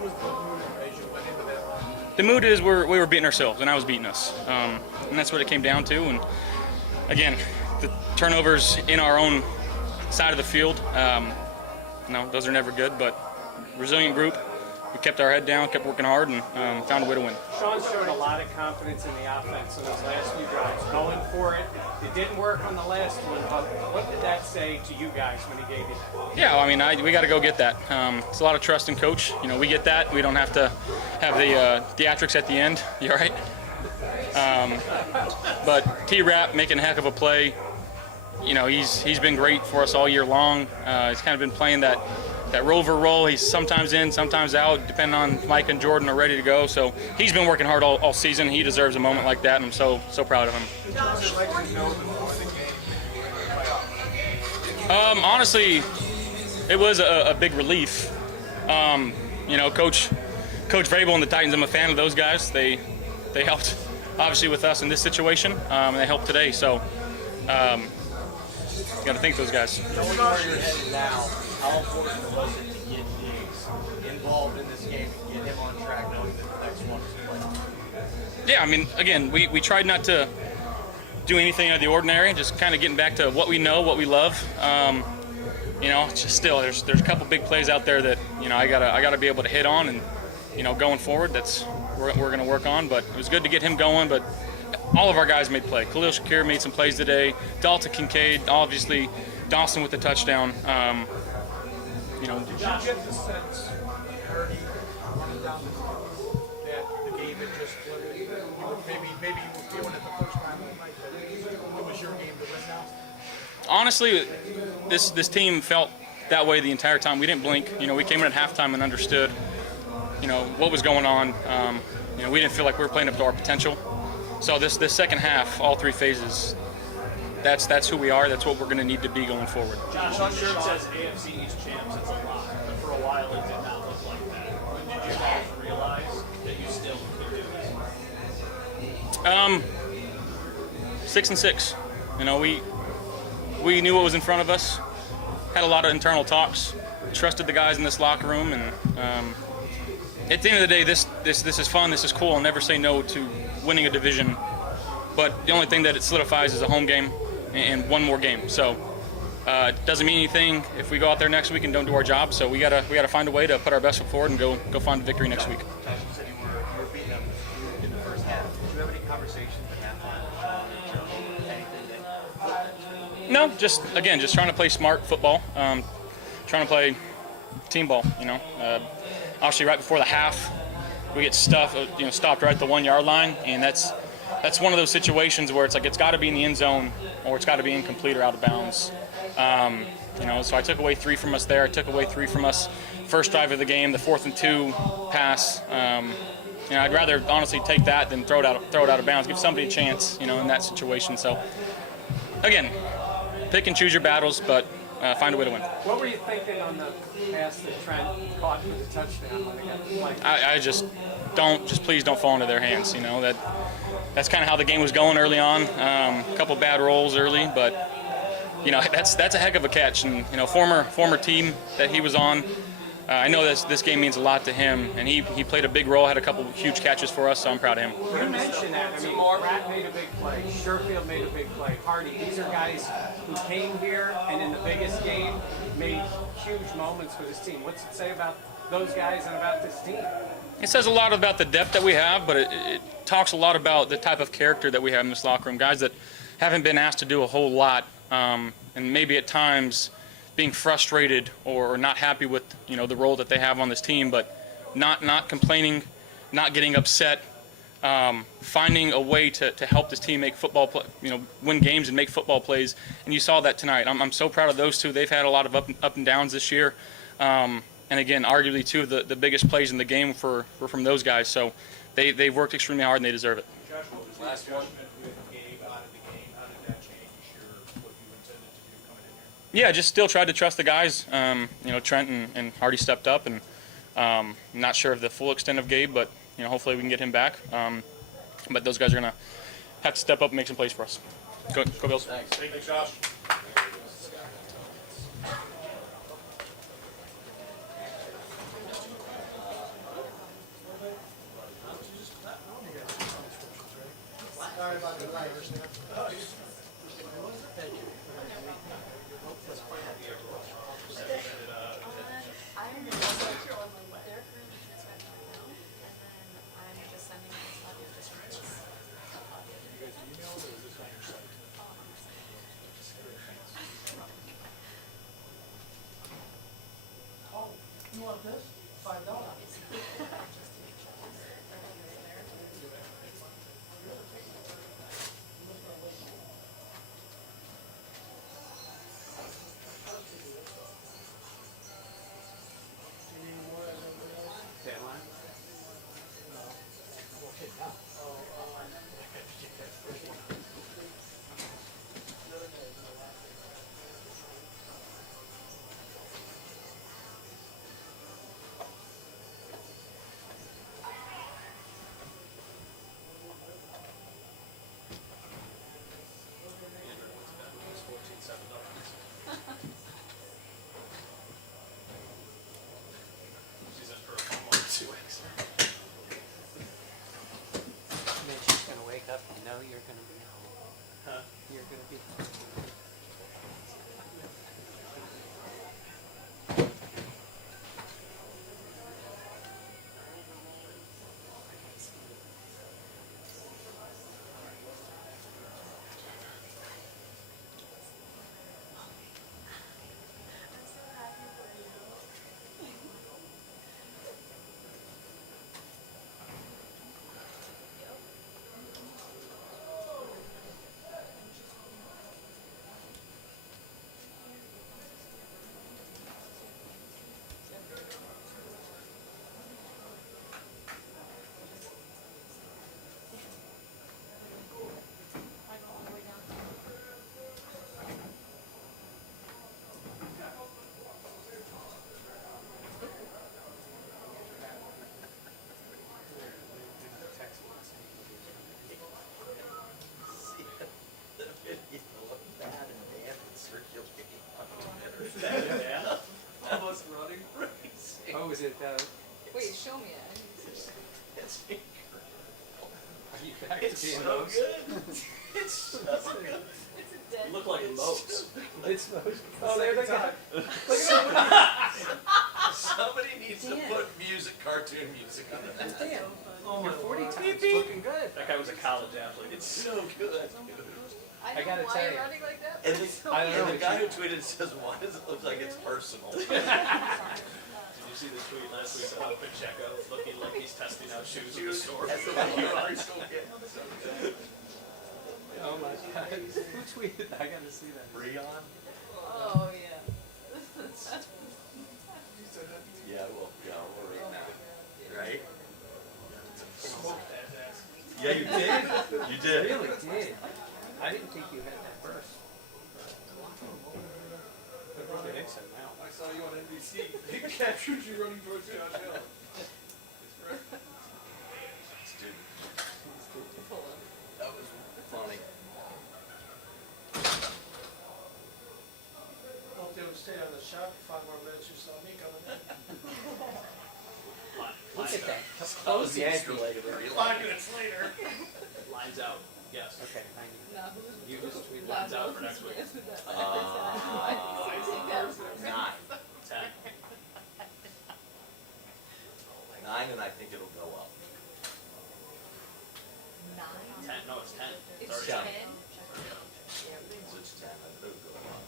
What was the mood as you went into that line? The mood is we were beating ourselves, and I was beating us. And that's what it came down to. And again, the turnovers in our own side of the field, those are never good, but resilient group. We kept our head down, kept working hard, and found a way to win. Sean showed a lot of confidence in the offense in those last few drives, going for it. It didn't work on the last one, but what did that say to you guys when he gave you that? Yeah, I mean, we got to go get that. It's a lot of trust in coach. We get that. We don't have to have the theatrics at the end. You all right? But T-Rap making a heck of a play. He's been great for us all year long. He's kind of been playing that rover role. He's sometimes in, sometimes out, depending on Mike and Jordan are ready to go. So he's been working hard all season. He deserves a moment like that, and I'm so proud of him. Honestly, it was a big relief. Coach Vrabel and the Titans, I'm a fan of those guys. They helped, obviously, with us in this situation, and they helped today. So got to thank those guys. Knowing where you're headed now, how important was it to get Diggs involved in this game and get him on track, knowing that the next one is playing? Yeah, I mean, again, we tried not to do anything out of the ordinary, just kind of getting back to what we know, what we love. It's just still there's a couple big plays out there that I gotta be able to hit on, and going forward, that's we're gonna work on. But it was good to get him going, but all of our guys made play. Khalil Shakir made some plays today. Dalton Kincaid, obviously, Dawson with the touchdown. Did you get the sense when Harty running down the field that the game had just flipped? Maybe you were feeling it the first time that night, but it was your game to win now? Honestly, this team felt that way the entire time. We didn't blink. We came in at halftime and understood, what was going on. We didn't feel like we were playing up to our potential. So this second half, all three phases, that's who we are. That's what we're going to need to be going forward. Josh, on shirt says AFC East champs. It's a lot, but for a while it did not look like that. When did you guys realize that you still could do this? 6-6. We knew what was in front of us. Had a lot of internal talks. Trusted the guys in this locker room, and at the end of the day, this is fun. This is cool. I'll never say no to winning a division, but the only thing that it solidifies is a home game and one more game. So it doesn't mean anything if we go out there next week and don't do our job. So we gotta find a way to put our best foot forward and go find a victory next week. Tyson said you were beating them in the first half. Did you have any conversations at halftime? No, just trying to play smart football, trying to play team ball. Obviously right before the half, we get stopped right at the 1 yard line, and that's one of those situations where it's like it's got to be in the end zone or it's got to be incomplete or out of bounds. So I took away 3 from us there. I took away 3 from us first drive of the game, the 4th and 2 pass. I'd rather honestly take that than throw it out of bounds, give somebody a chance, in that situation. So again, pick and choose your battles, but find a way to win. What were you thinking on the pass that Trent caught for the touchdown when they got the play? I please don't fall into their hands. That's kind of how the game was going early on. A couple bad rolls early, but that's a heck of a catch. And former team that he was on. I know this game means a lot to him, and he played a big role, had a couple huge catches for us, so I'm proud of him. You mentioned that. I mean, Pratt made a big play. Sherfield made a big play. Harty. These are guys who came here and in the biggest game made huge moments for this team. What's it say about those guys and about this team? It says a lot about the depth that we have, but it talks a lot about the type of character that we have in this locker room. Guys that haven't been asked to do a whole lot, and maybe at times being frustrated or not happy with the role that they have on this team, but not complaining, not getting upset, finding a way to help this team make football win games and make football plays. And you saw that tonight. I'm so proud of those two. They've had a lot of up and downs this year, and again, arguably 2 of the biggest plays in the game were from those guys. So they've worked extremely hard and they deserve it. Josh, what was last one with Gabe out of the game? How did that change what you intended to do coming in here? Yeah, just still tried to trust the guys. Trent and Harty stepped up, and I'm not sure of the full extent of Gabe, but hopefully we can get him back. But those guys are gonna have to step up and make some plays for us. Go Bills. Thanks. Thanks, Josh. I'm their crew is right now, and then I'm just sending my stuff just in case. Oh, you want this? $5. Deadline. Mitch is gonna wake up and know you're gonna be home. Huh? You're gonna be home. Almost running race. Oh, is it, Wait, show me it. It's are you back It's to being so those? good. It's so good. It's a dead. You look like Moats. It's oh, there they go. Somebody needs to Dan. put cartoon music on it. Damn. Oh Your my 40 Lord. times looking good. That guy was a college athlete. It's so good. I I gotta know why tell you're you. running like that. And, but the, it's so I don't know. and the guy who tweeted says, "Why does it look like it's personal?" Did you see the tweet last week about Pacheco looking like he's testing out shoes in the store? That's the one you are so good. Oh my god. Who tweeted that? I gotta see that. Breon? Oh yeah. Yeah, we'll read now. Right? Smoke that ass. Yeah, you did. You did. Really did. I didn't think you had that burst. Good Nixon now. I saw you on NBC. He captured you running towards Josh Allen. Dude, that was funny. Hope they would stay on the shot for 5 more minutes. You saw me coming in. Look at that. That was the escalator. 5 minutes later. Lines out. Yes. Okay, I knew. No. You just tweeted Lines that. out for next week. 9, 10. And I think it'll go up. 10. No, it's 10. It's already 10. So it's 10. I think it'll go up.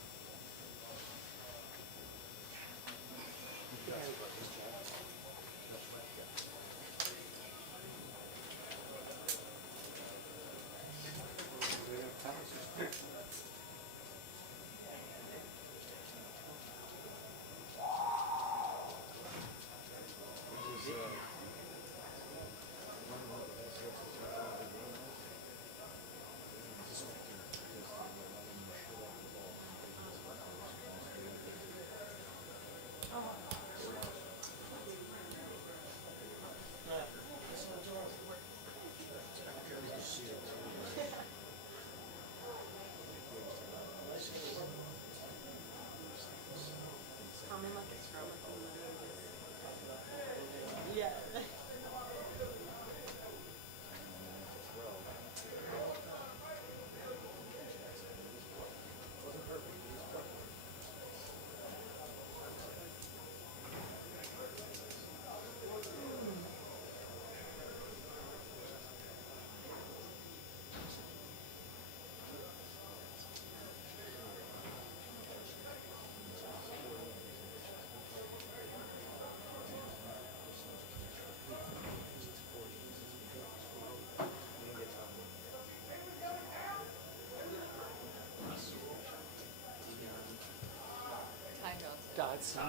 Dodson,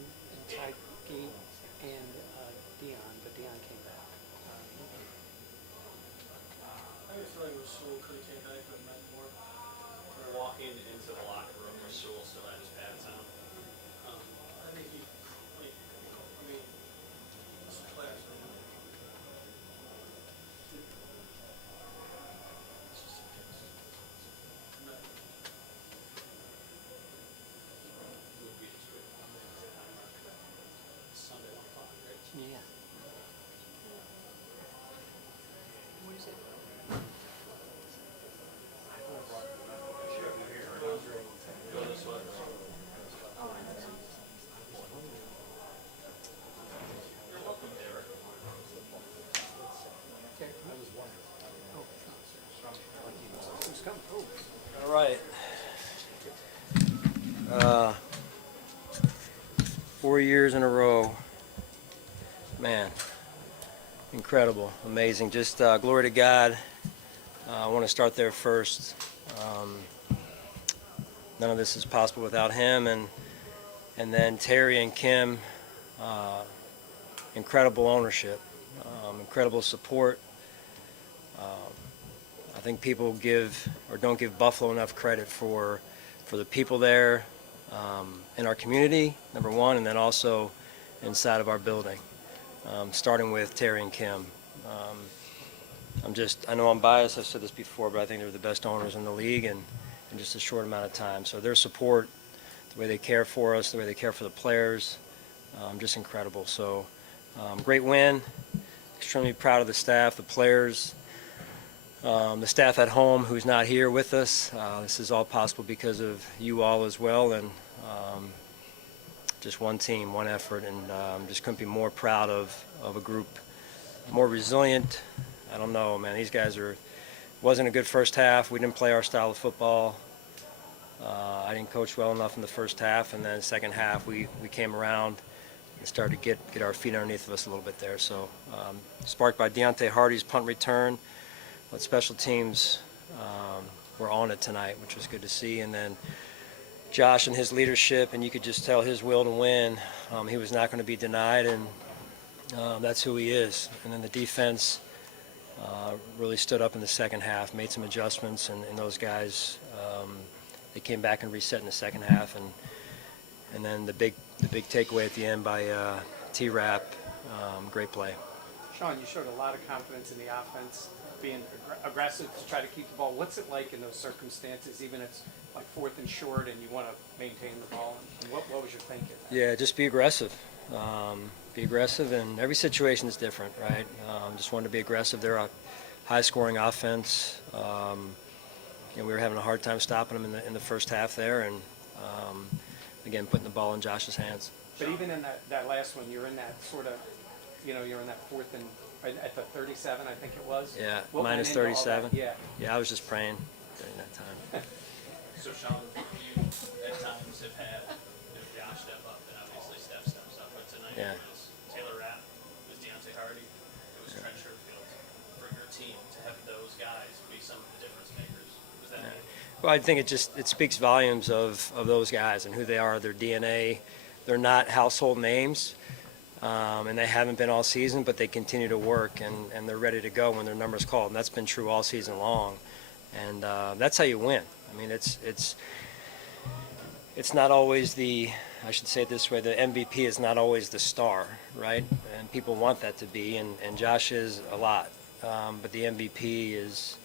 and Tyke and Dion, but Dion came back. I feel like Rasul could have came back but meant more. Walking into the locker room, Rasul still had his pads on. I think he, it's a class, man. It's just a case. No. Would be just great. Sunday 1 o'clock, right? Yeah. Go this way. You're welcome, Derek. Okay. Who's coming? Oh. All right. 4 years in a row. Man, incredible, amazing. Just glory to God. I want to start there first. None of this is possible without him, and then Terry and Kim. Incredible ownership, incredible support. I think people give or don't give Buffalo enough credit for the people there in our community, number one, and then also inside of our building, starting with Terry and Kim. I know I'm biased, I've said this before, but I think they're the best owners in the league in just a short amount of time. So their support, the way they care for us, the way they care for the players, just incredible. So great win, extremely proud of the staff, the players, the staff at home who's not here with us. This is all possible because of you all as well, and just one team, one effort, and just couldn't be more proud of a group, more resilient. I don't know, man, these guys wasn't a good first half. We didn't play our style of football. I didn't coach well enough in the first half, and then second half we came around and started to get our feet underneath of us a little bit there. So sparked by Deonte Harty's punt return, but special teams were on it tonight, which was good to see. And then Josh and his leadership, and you could just tell his will to win. He was not going to be denied, and that's who he is. And then the defense really stood up in the second half, made some adjustments, and those guys, they came back and reset in the second half. And then the big takeaway at the end by T-Rap, great play. Sean, you showed a lot of confidence in the offense, being aggressive to try to keep the ball. What's it like in those circumstances, even if it's like 4th and short and you want to maintain the ball? And what was your thinking? Yeah, just be aggressive. Be aggressive, and every situation is different, right? Just wanted to be aggressive. They're a high-scoring offense. We were having a hard time stopping them in the first half there, and again, putting the ball in Josh's hands. But even in that last one, you're in that sort of, you're in that 4th and at the 37, I think it was. Yeah, What minus went into all that? 37. Yeah, I was just praying during that time. So Sean, you at times have had Josh step up, and obviously Steph steps up, but tonight Yeah. it was Taylor Rapp, it was Deonte Harty, it was Trent Sherfield. For your team to have those guys be some of the difference makers, was that Well, I think it speaks volumes of those guys and who they are, their DNA. They're not household names, and they haven't been all season, but they continue to work, and they're ready to go when their number's called, and that's been true all season long. And that's how you win. I mean, it's not always I should say it this way, the MVP is not always the star, right? And people want that to be, and Josh is a lot. But the MVP is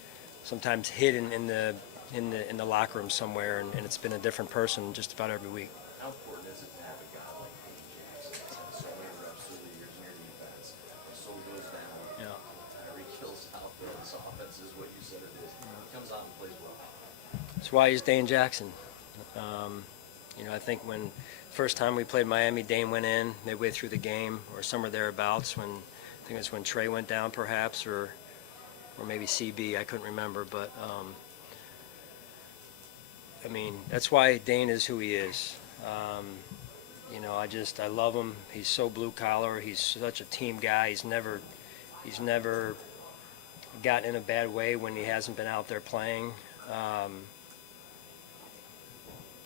sometimes hidden in the locker room somewhere, and it's been a different person just about every week. How important is it to have a guy like Dane Jackson? So many reps through the years in your defense. So goes down. Yeah. Tyreek kills out there. This offense is what you said it is. He comes out and plays well. That's why he's Dane Jackson. I think when first time we played Miami, Dane went in midway through the game, or somewhere thereabouts. I think it was when Trey went down, perhaps, or maybe CB. I couldn't remember, but I mean, that's why Dane is who he is. I love him. He's so blue collar. He's such a team guy. He's never gotten in a bad way when he hasn't been out there playing.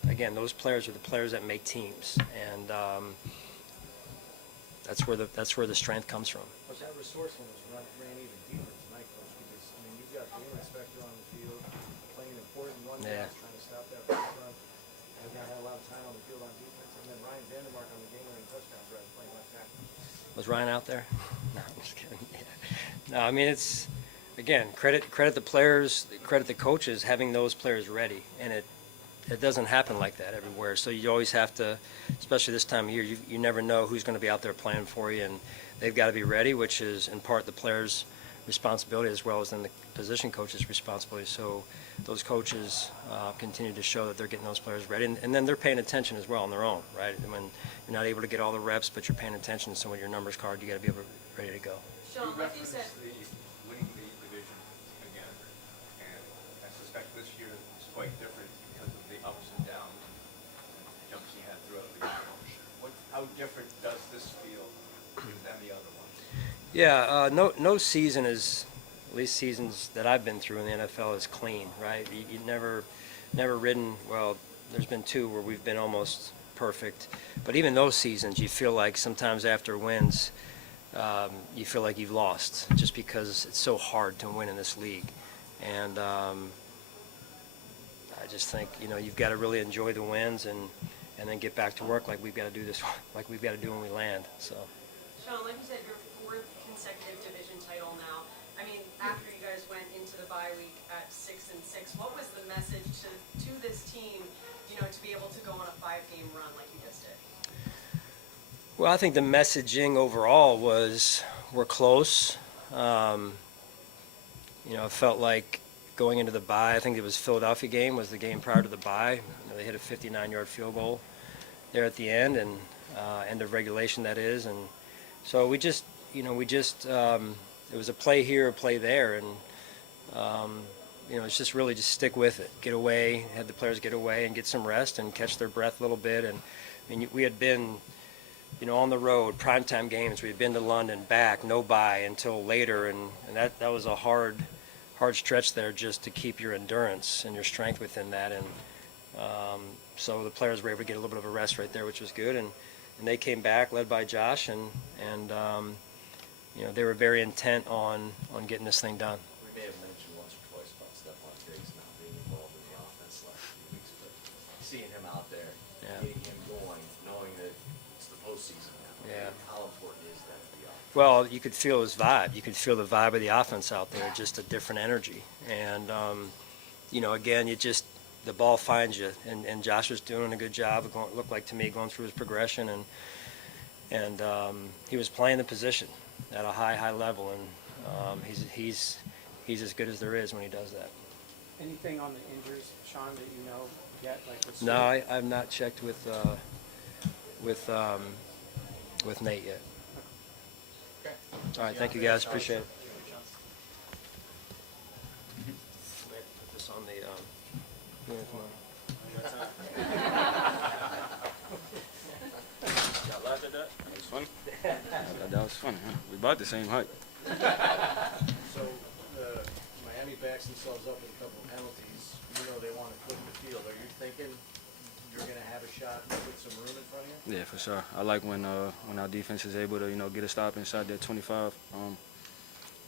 again, those players are the players that make teams, and that's where the strength comes from. But that resourcefulness ran even deeper tonight, Coach, because, I mean, you've got the inspector on the field playing an important run Yeah. pass, trying to stop that first run. Have not had a lot of time on the field on defense. And then Ryan Vandermark on the game-winning touchdown drive playing left tackle. Was Ryan out there? No, I'm just kidding. Yeah. No, I mean, it's, again, credit the players, credit the coaches having those players ready, and it doesn't happen like that everywhere. So you always have to, especially this time of year, you never know who's going to be out there playing for you, and they've got to be ready, which is in part the players' responsibility as well as then the position coach's responsibility. So those coaches continue to show that they're getting those players ready, and then they're paying attention as well on their own, right? When you're not able to get all the reps, but you're paying attention, so when your numbers card, you got to be ready to go. Sean, like you said, Winning the division again, and I suspect this year is quite different because of the ups and downs, jumps you had throughout the year. How different does this feel than the other ones? Yeah, no season is, at least seasons that I've been through in the NFL, is clean, right? You never ridden, well, there's been 2 where we've been almost perfect, but even those seasons, you feel like sometimes after wins, you feel like you've lost just because it's so hard to win in this league. And I just think, you've got to really enjoy the wins and then get back to work like we've got to do this, like we've got to do when we land. So. Sean, like you said, your 4th consecutive division title now. I mean, after you guys went into the bye week at 6-6, what was the message to this team, to be able to go on a 5-game run like you just did? Well, I think the messaging overall was we're close. It felt like going into the bye, I think it was Philadelphia game was the game prior to the bye. They hit a 59-yard field goal there at the end, and end of regulation, that is. And so we just it was a play here, a play there, and it's just really just stick with it, get away, had the players get away and get some rest and catch their breath a little bit. And I mean, we had been, on the road, primetime games. We had been to London, back, no bye until later, and that was a hard stretch there just to keep your endurance and your strength within that. And so the players were able to get a little bit of a rest right there, which was good. And they came back, led by Josh, and they were very intent on getting this thing done. We may have mentioned once or twice about Stephon Diggs not being involved in the offense the last few weeks, but seeing him out there, getting him going, knowing that it's the postseason now, Yeah. how important is that to the offense? Well, you could feel his vibe. You could feel the vibe of the offense out there, just a different energy. And, again, the ball finds you. And Josh was doing a good job, it looked like to me, going through his progression. And he was playing the position at a high level. And he's as good as there is when he does that. Anything on the injuries, Sean, that you know yet? No, I've not checked with Nate yet. Okay. All right, thank you guys, appreciate it. Put this on the uniform. Y'all laughed at that? That was funny. That was funny, huh? We about the same height. So, Miami backs themselves up with a couple of penalties. They want to put in the field. Are you thinking you're going to have a shot to put some room in front of you? Yeah, for sure. I like when our defense is able to, get a stop inside that 25.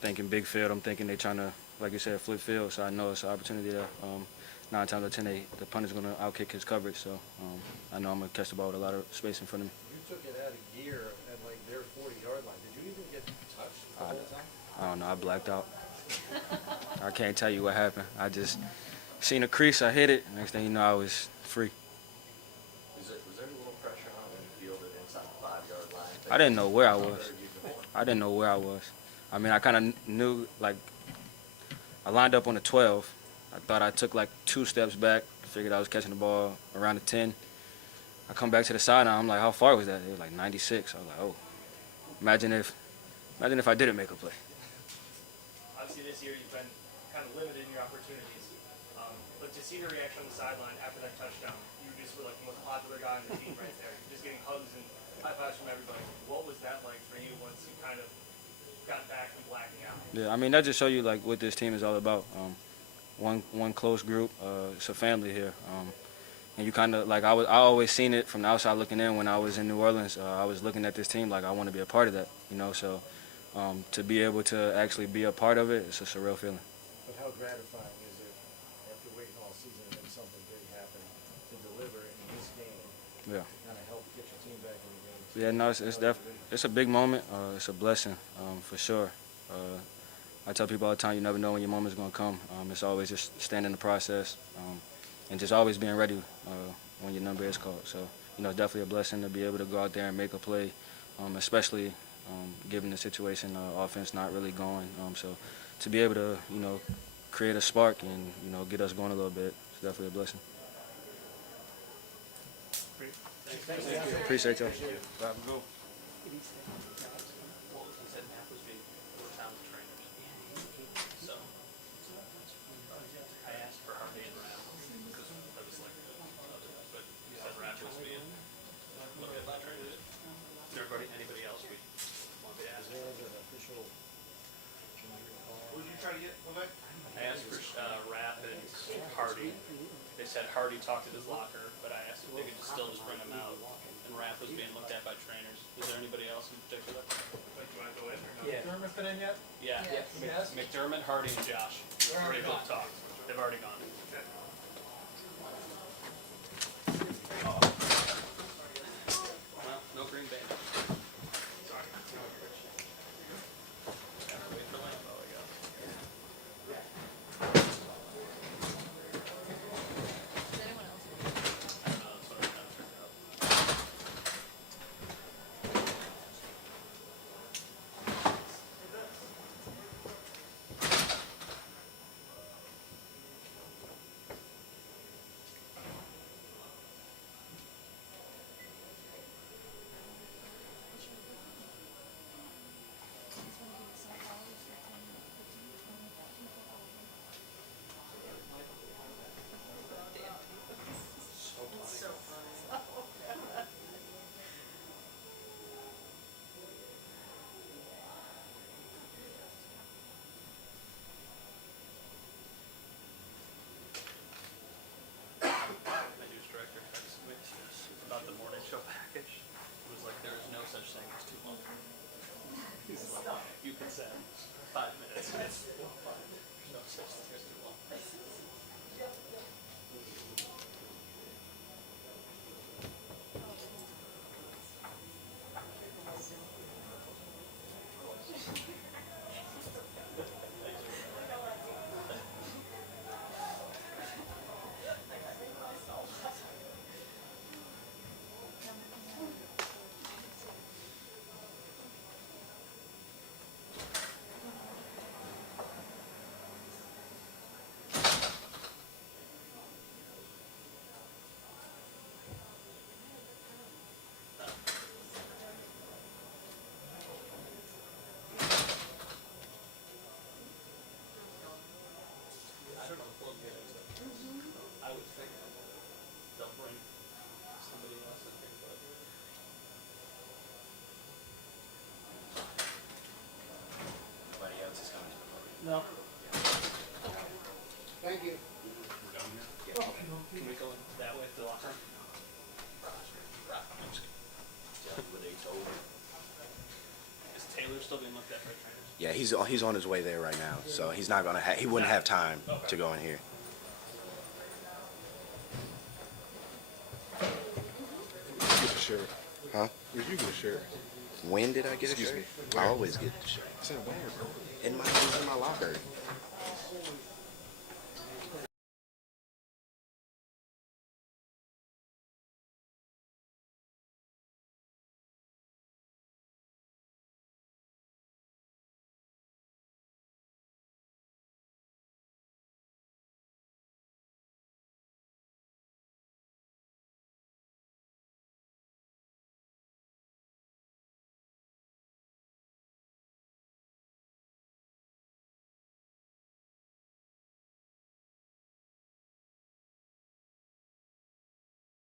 Thinking big field, I'm thinking they're trying to, like you said, flip field. So I know it's an opportunity there. 9 times out of 10, the punter's going to outkick his coverage. So I know I'm going to catch the ball with a lot of space in front of me. You took it out of gear at their 40-yard line. Did you even get touched the whole time? I don't know. I blacked out. I can't tell you what happened. I just seen a crease. I hit it. Next thing you know, I was free. Was there a little pressure on him in the field at inside the 5-yard line? I didn't know where I was. I didn't know where I was. I mean, I kind of knew, I lined up on the 12. I thought I took 2 steps back. Figured I was catching the ball around the 10. I come back to the sideline. I'm like, how far was that? It was 96. I was like, oh. Imagine if I didn't make a play. Obviously this year you've been kind of limited in your opportunities, but to see the reaction on the sideline after that touchdown, you just were the most popular guy on the team right there. You're just getting hugs and high fives from everybody. What was that like for you once you kind of got back from blacking out? Yeah, I mean, that just show you what this team is all about. One close group. It's a family here. and you kind of like I always seen it from the outside looking in when I was in New Orleans. I was looking at this team like I want to be a part of that, you know. So to be able to actually be a part of it, it's a surreal feeling. But how gratifying is it after waiting all season and then something big happened to deliver in this game? Yeah. To kind of help get your team back in the game. Yeah, no, it's a big moment. It's a blessing for sure. I tell people all the time, you never know when your moment's gonna come. It's always just staying in the process and just always being ready when your number is called. So, you know, it's definitely a blessing to be able to go out there and make a play, especially given the situation, offense not really going. So, to be able to, you know, create a spark and, you know, get us going a little bit, it's definitely a blessing. Appreciate y'all. I asked for Harty and Rap because I was like, but you said Rap was being looked at by trainers. Anybody else we want to ask? Who did you try to get, Levesque? I asked for Rap and Harty. They said Harty talked to his locker, but I asked if they could still just bring him out. And Rap was being looked at by trainers. Is there anybody else in particular? Like, you want to go in or no? Yeah. Dermot's been in yet? Yeah. Yes. McDermott, Harty, and Josh. They've already both talked. They've already gone. Well, no Green Bay. Sorry. Wait for Lambeau, I guess. Does anyone else? I don't know, that's what I'm trying to figure out. So funny. My news director texted me about the morning show package. It was like, there is no such thing as too long. He's like, you can send 5 minutes. It's there's no such thing as too long. I would think they'll bring somebody else in here, but Nobody else is coming to the party. No. Thank you. can we go in that way to the locker room? Is Taylor still being looked at by trainers? Yeah, he's on his way there right now, so he's not gonna he wouldn't have time to go in here. Get the shirt. Huh? You get a shirt. When did I get a Excuse shirt? me. I always get the shirt. I said where, bro? In my locker.